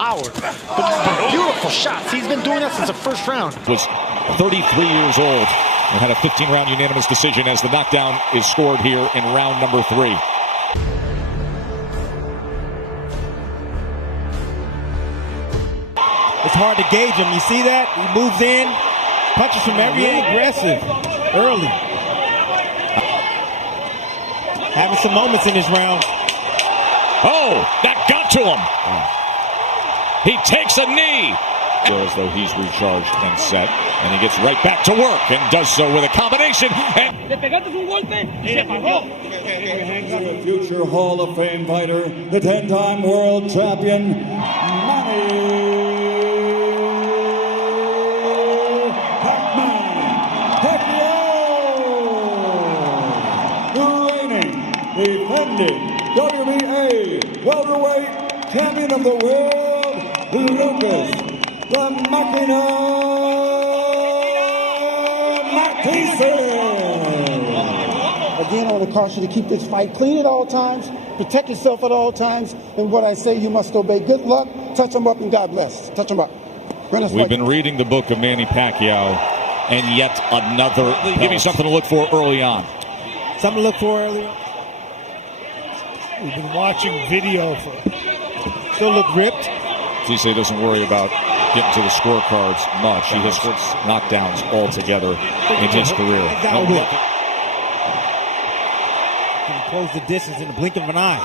overpowered. But beautiful shots. He's been doing that since the first round. Was 33 years old and had a 15-round unanimous decision as the knockdown is scored here in round number 3. It's hard to gauge him. You see that? He moves in, punches from every end, aggressive, early. Having some moments in this round. Oh, that got to him. He takes a knee. As though he's recharged and set, and he gets right back to work and does so with a combination. And the future Hall of Fame fighter, the 10-time world champion, Manny Pacquiao, the reigning, defending WBA welterweight champion of the world, Lucas Matthysse. Again, I want to caution you to keep this fight clean at all times, protect yourself at all times, and what I say, you must obey. Good luck, touch them up, and God bless. Touch them up. We've been reading the book of Manny Pacquiao, and yet another. Give me something to look for early on. Something to look for early on. We've been watching video for. Still look ripped. Matthysse doesn't worry about getting to the scorecards much. He has knockdowns altogether in his career. Can close the distance in the blink of an eye.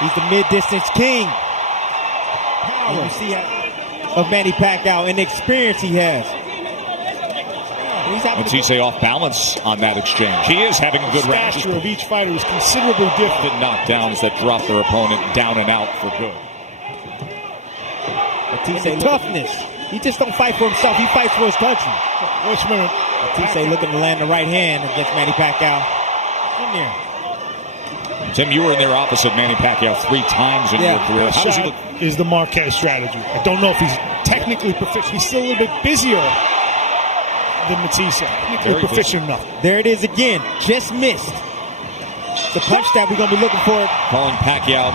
He's the mid-distance king. Power you see of Manny Pacquiao and the experience he has. Matthysse off balance on that exchange. He is having a good round. The stature of each fighter is considerably different. Knockdowns that drop their opponent down and out for good. Matthysse toughness. He just don't fight for himself. He fights for his country. Wait a minute. Matthysse looking to land the right hand against Manny Pacquiao. In there. Tim, you were in there opposite Manny Pacquiao 3 times in your career. How does he look? Is the Marquez strategy. I don't know if he's technically proficient. He's still a little bit busier than Matthysse. Technically proficient enough. There it is again. Just missed. The punch that we're going to be looking for. Calling Pacquiao.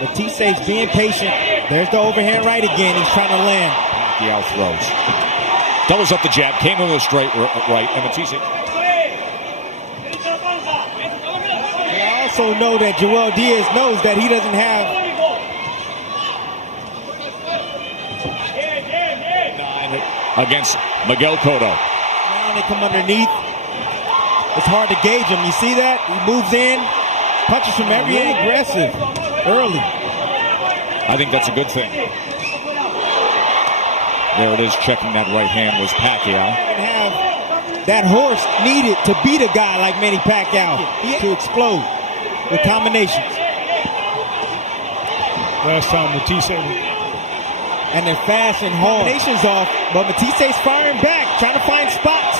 Mathisse's being patient. There's the overhand right again. He's trying to land. Pacquiao throws. Doubles up the jab. Came with a straight right. And Matthysse. I also know that Joel Diaz knows that he doesn't have. Against Miguel Cotto. Now they come underneath. It's hard to gauge him. You see that? He moves in. Punches from every end. Aggressive. Early. I think that's a good thing. There it is, checking that right hand was Pacquiao. And have that horse needed to beat a guy like Manny Pacquiao to explode with combinations. Last time Matthysse. And they're fast and hard. Combinations off, but Matthyisse's firing back, trying to find spots.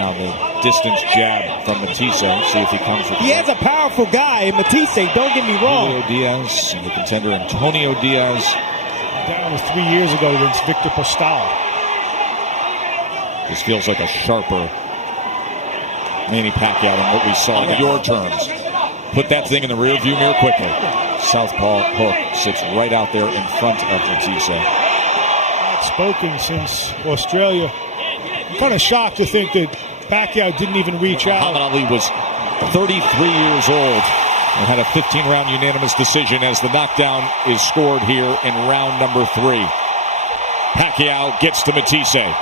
Now the distance jab from Matthysse. See if he comes with He has a powerful guy in Matthysse, don't get me wrong. Julio Diaz and the contender Antonio Diaz. That was 3 years ago against Victor Postal. This feels like a sharper Manny Pacquiao than what we saw in your terms. Put that thing in the rear view mirror quickly. Southpaw hook sits right out there in front of Matthysse. Not spoken since Australia. I'm kind of shocked to think that Pacquiao didn't even reach out. Muhammad Ali was 33 years old and had a 15-round unanimous decision as the knockdown is scored here in round number 3. Pacquiao gets to Matthysse.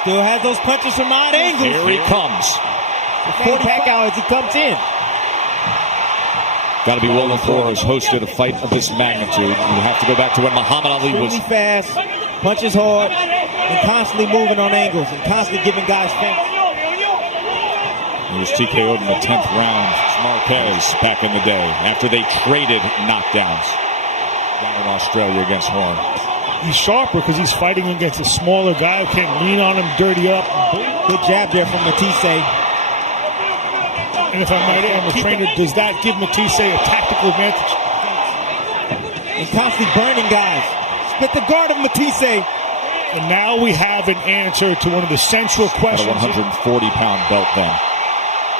Still has those punches from odd angles. Here he comes. 40 Pacquiao as he comes in. Got to be willing for has hosted a fight of this magnitude. You have to go back to when Muhammad Ali was really fast, punches hard, and constantly moving on angles and constantly giving guys feints. He was TKO'd in the 10th round. Marquez back in the day after they traded knockdowns down in Australia against Horn. He's sharper because he's fighting against a smaller guy who can't lean on him, dirty up. Good jab there from Matthysse. And if I might add, I'm a trainer, does that give Matthysse a tactical advantage? And constantly burning guys. Split the guard of Matthysse. And now we have an answer to one of the central questions. A 140-pound belt then.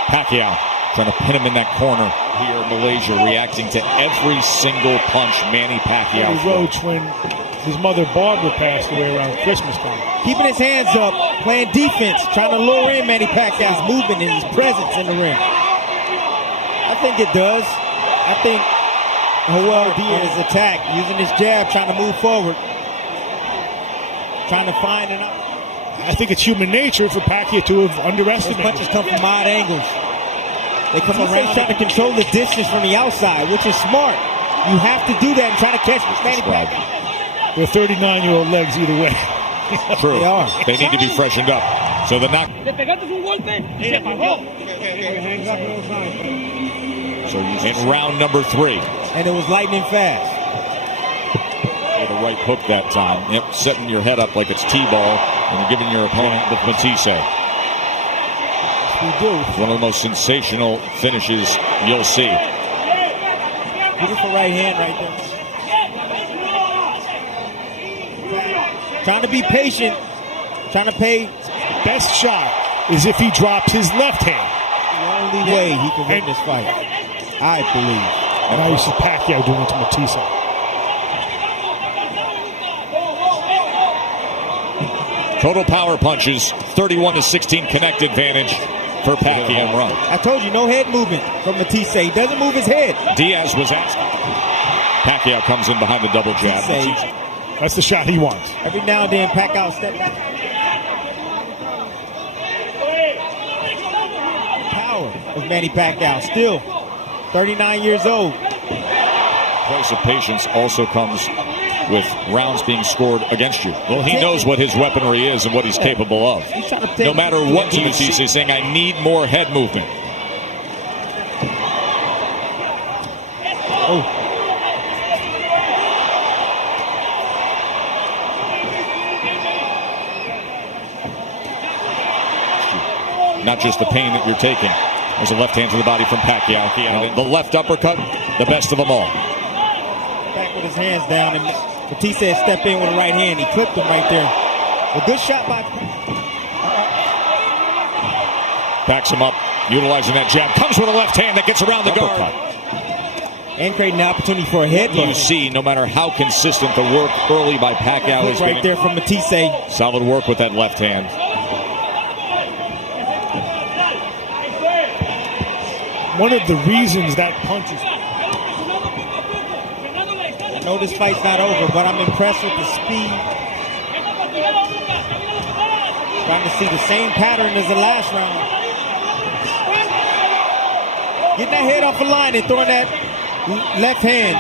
Pacquiao trying to pin him in that corner here in Malaysia, reacting to every single punch Manny Pacquiao Roach when his mother Barbara passed away around Christmas time. Keeping his hands up, playing defense, trying to lure in Manny Pacquiao's movement and his presence in the ring. I think it does. I think Joel Diaz's attack, using his jab, trying to move forward, trying to find an. I think it's human nature for Pacquiao to have underestimated. Those punches come from odd angles. They come around trying to control the distance from the outside, which is smart. You have to do that and try to catch Manny Pacquiao. They're 39-year-old legs either way. True. They are. They need to be freshened up. So the knock. So he's in round number 3. And it was lightning fast. The right hook that time. Yep, setting your head up like it's T-ball and giving your opponent the Matthysse. We do. One of the most sensational finishes you'll see. Beautiful right hand right there. Trying to be patient. Trying to pay. Best shot is if he drops his left hand. The only way he can win this fight, I believe. And now you see Pacquiao doing it to Matthysse. Total power punches, 31-16 connect advantage for Pacquiao. Run. I told you, no head movement from Matthysse. He doesn't move his head. Diaz was asked. Pacquiao comes in behind the double jab. That's the shot he wants. Every now and then, Pacquiao step back. Power of Manny Pacquiao, still 39 years old. Price of patience also comes with rounds being scored against you. Well, he knows what his weaponry is and what he's capable of. No matter what Matthysse is saying, I need more head movement. Oh. Not just the pain that you're taking. There's a left hand to the body from Pacquiao. And the left uppercut, the best of them all. Back with his hands down, and Matthysse step in with a right hand. He clipped him right there. A good shot by. Backs him up, utilizing that jab. Comes with a left hand that gets around the guard. And creating an opportunity for a headbutt. You see, no matter how consistent the work early by Pacquiao is right there from Matthysse. Solid work with that left hand. One of the reasons that punch is. I know this fight's not over, but I'm impressed with the speed. Trying to see the same pattern as the last round. Getting that head off the line and throwing that left hand.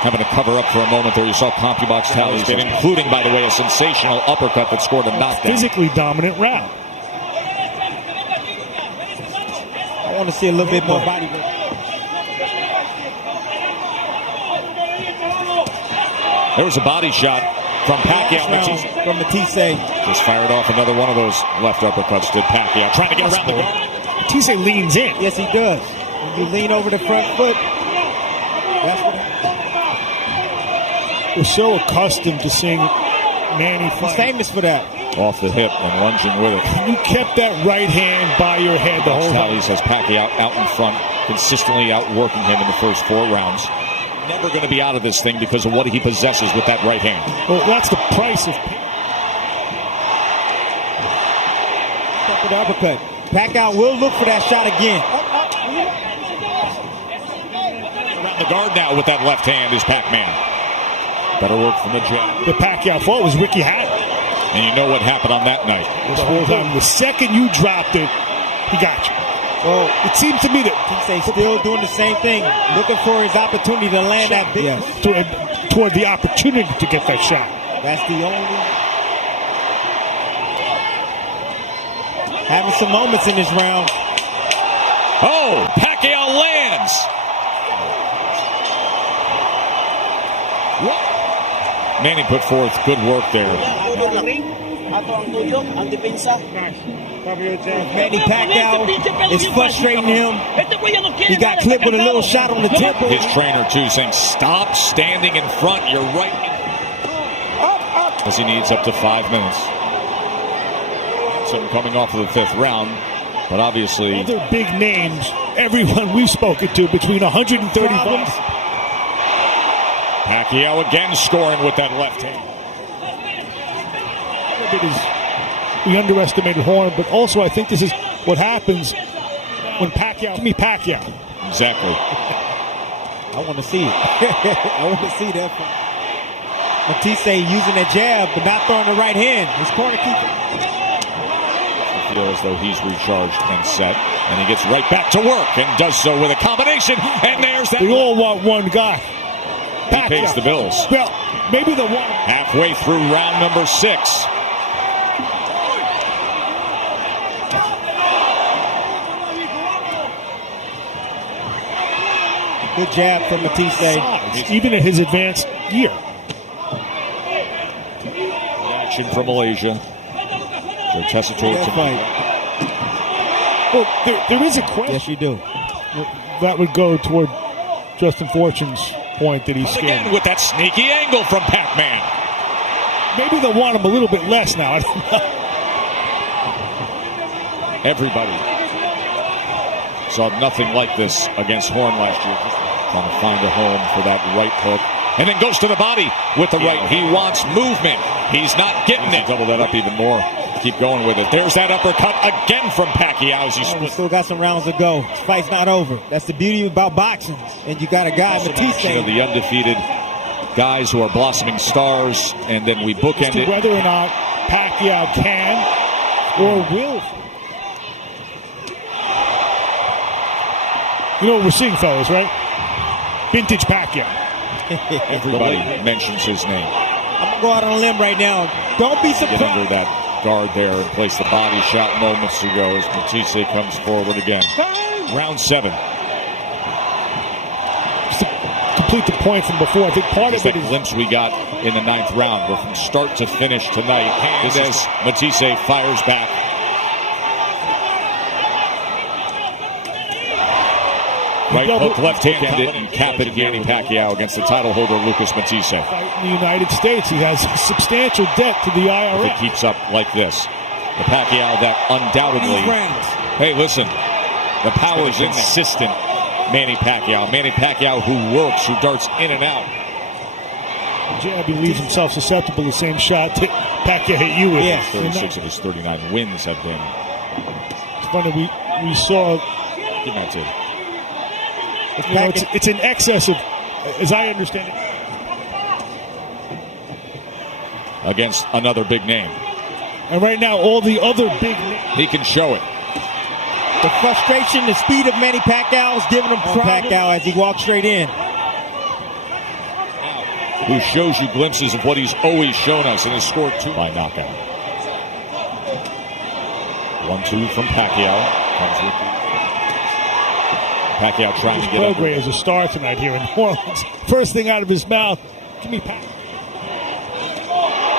Having to cover up for a moment there. You saw CompuBox tallies, including, by the way, a sensational uppercut that scored a knockdown. Physically dominant round. I want to see a little bit more body work. There was a body shot from Pacquiao. From Matthysse. Just fired off another one of those left uppercuts to Pacquiao. Trying to get around the guard. Matthysse leans in. Yes, he does. When you lean over the front foot, that's what happens. We're so accustomed to seeing Manny fight. He's famous for that. Off the hip and lunging with it. You kept that right hand by your head the whole time. Tallies has Pacquiao out in front, consistently outworking him in the first 4 rounds. Never going to be out of this thing because of what he possesses with that right hand. Well, that's the price of. Step with the uppercut. Pacquiao will look for that shot again. Around the guard now with that left hand is Pac-Man. Better work from the jab. The Pacquiao fought was Ricky Hatton. And you know what happened on that night. The second you dropped it, he got you. Well, it seems to me that he's still doing the same thing, looking for his opportunity to land that big. Yes. Toward the opportunity to get that shot. That's the only. Having some moments in this round. Oh, Pacquiao lands. Manny put forth good work there. Manny Pacquiao is frustrating him. He got clipped with a little shot on the temple. His trainer, too, saying, stop standing in front. You're right. As he needs up to 5 minutes. So coming off of the 5th round, But obviously, other big names, everyone we've spoken to, between 130 bucks. Pacquiao again scoring with that left hand. We underestimated Horn, but also I think this is what happens when Pacquiao. Give me Pacquiao. Exactly. I want to see it. I want to see that. Matthysse using that jab, but not throwing the right hand. His corner keeper. I feel as though he's recharged and set, and he gets right back to work and does so with a combination. And there's that. We all want one guy. He pays the bills. Well, maybe the one. Halfway through round number 6. Good jab from Matthysse. Even in his advanced year. Action from Malaysia. So Tessitore fight. Well, there is a question. Yes, you do. That would go toward Justin Fortune's point that he's scared. Again with that sneaky angle from Pac-Man. Maybe they'll want him a little bit less now. I don't know. Everybody saw nothing like this against Horn last year. Trying to find a home for that right hook. And then goes to the body with the right. He wants movement. He's not getting it. Double that up even more. Keep going with it. There's that uppercut again from Pacquiao. We still got some rounds to go. This fight's not over. That's the beauty about boxing. And you got a guy, Matthysse. The undefeated guys who are blossoming stars. And then we bookend it. Whether or not Pacquiao can or will. You know what we're seeing, fellas, right? Vintage Pacquiao. Everybody mentions his name. I'm going to go out on a limb right now. Don't be surprised. Get under that guard there and place the body shot moments ago as Matthysse comes forward again. Round 7. Just to complete the point from before, I think part of it is... glimpse we got in the 9th round, where from start to finish tonight, as Matthysse fires back. Right hook, left-handed, and cap it Manny Pacquiao against the title holder, Lucas Matthysse. In the United States, he has substantial debt to the IRS. If it keeps up like this, the Pacquiao that undoubtedly... Hey, listen, the power is insistent, Manny Pacquiao. Manny Pacquiao who works, who darts in and out. Jab, he leaves himself susceptible to the same shot that Pacquiao hit you with. Yeah, 36 of his 39 wins have been... It's funny, we saw... You know, it's in excess of, as I understand it, against another big name. And right now, all the other big names. He can show it. The frustration, the speed of Manny Pacquiao is giving him Pacquiao as he walks straight in. Who shows you glimpses of what he's always shown us and has scored 2 by knockout. 1-2 from Pacquiao. Comes with the Pacquiao trying to get up. Prograis is a star tonight here in New Orleans. First thing out of his mouth, give me Pacquiao.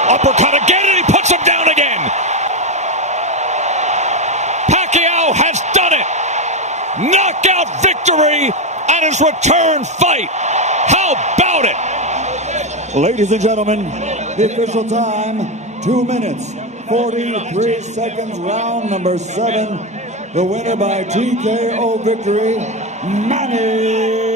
Uppercut again, and he puts him down again. Pacquiao has done it. Knockout victory at his return fight. How about it? Ladies and gentlemen, the official time, 2 minutes, 43 seconds, round number 7. The winner by TKO victory, Manny